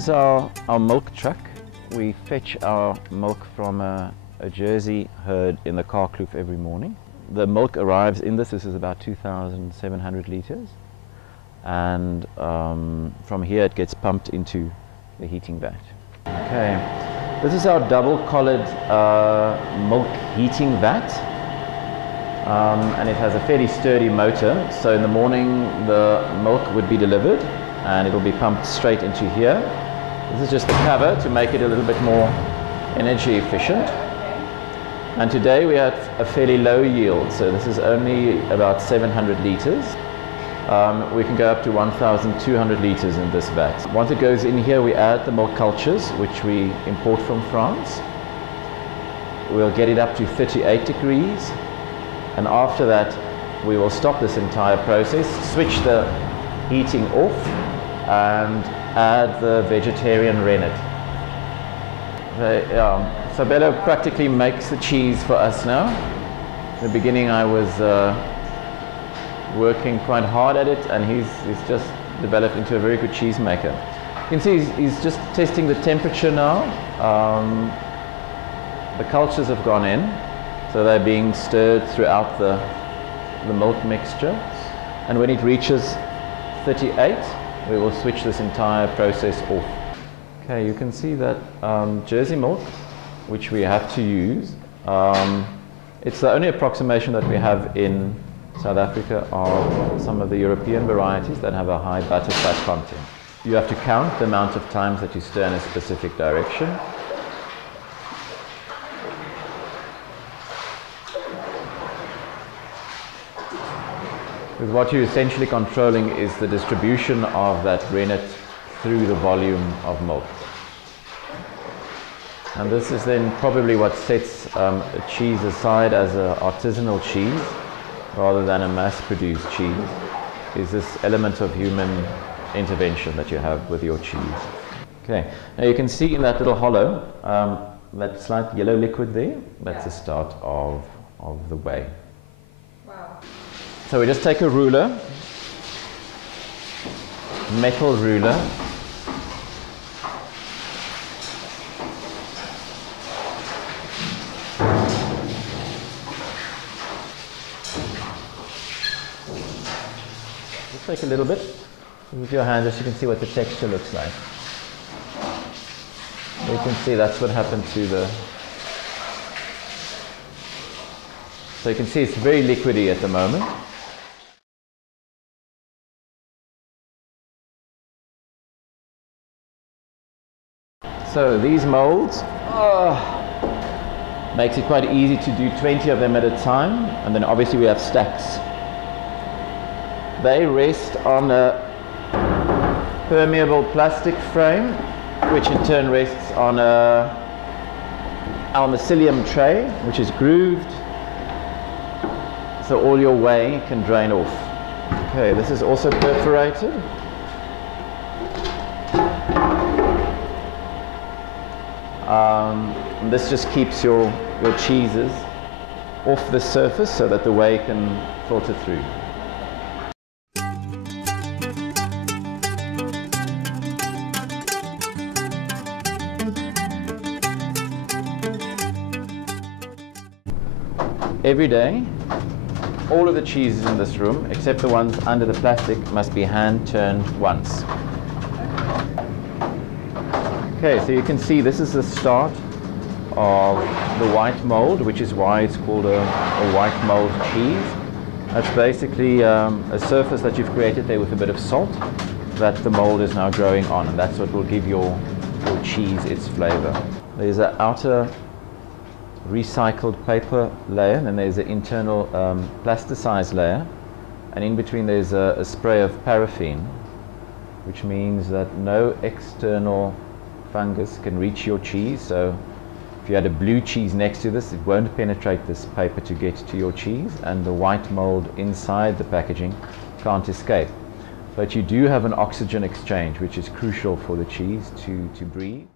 is our milk truck. We fetch our milk from a Jersey herd in the Kalkloof every morning. The milk arrives in this is about 2,700 litres, and from here it gets pumped into the heating vat. Okay, this is our double-collared milk heating vat, and it has a fairly sturdy motor, so in the morning the milk would be delivered and it will be pumped straight into here. This is just the cover to make it a little bit more energy efficient. And today we have a fairly low yield, so this is only about 700 litres. We can go up to 1,200 litres in this vat. Once it goes in here, we add the milk cultures, which we import from France. We'll get it up to 38 degrees, and after that we will stop this entire process, switch the heating off, and add the vegetarian rennet. So Bello practically makes the cheese for us now. In the beginning I was working quite hard at it, and he's just developed into a very good cheese maker. You can see he's just testing the temperature now. The cultures have gone in, so they're being stirred throughout the milk mixture, and when it reaches 38 we will switch this entire process off. Okay, you can see that Jersey milk, which we have to use, it's the only approximation that we have in South Africa of some of the European varieties that have a high butter fat content. You have to count the amount of times that you stir in a specific direction. Because what you're essentially controlling is the distribution of that rennet through the volume of milk. And this is then probably what sets a cheese aside as an artisanal cheese rather than a mass-produced cheese, is this element of human intervention that you have with your cheese. Okay, now you can see in that little hollow, that slight yellow liquid there, that's the start of the whey. Wow. So we just take a ruler, metal ruler, just take a little bit with your hand, just so you can see what the texture looks like. So you can see that's what happened to the... So you can see it's very liquidy at the moment. So these molds makes it quite easy to do 20 of them at a time, and then obviously we have stacks. They rest on a permeable plastic frame, which in turn rests on a aluminium tray, which is grooved, so all your whey can drain off. Okay, this is also perforated. This just keeps your cheeses off the surface so that the whey can filter through. Every day, all of the cheeses in this room, except the ones under the plastic, must be hand turned once. Okay, so you can see this is the start of the white mold, which is why it's called a white mold cheese. That's basically a surface that you've created there with a bit of salt that the mold is now growing on, and that's what will give your cheese its flavor. There's an outer recycled paper layer, and then there's an internal plasticized layer, and in between there's a spray of paraffin, which means that no external fungus can reach your cheese. So if you had a blue cheese next to this, it won't penetrate this paper to get to your cheese, and the white mold inside the packaging can't escape. But you do have an oxygen exchange, which is crucial for the cheese to breathe.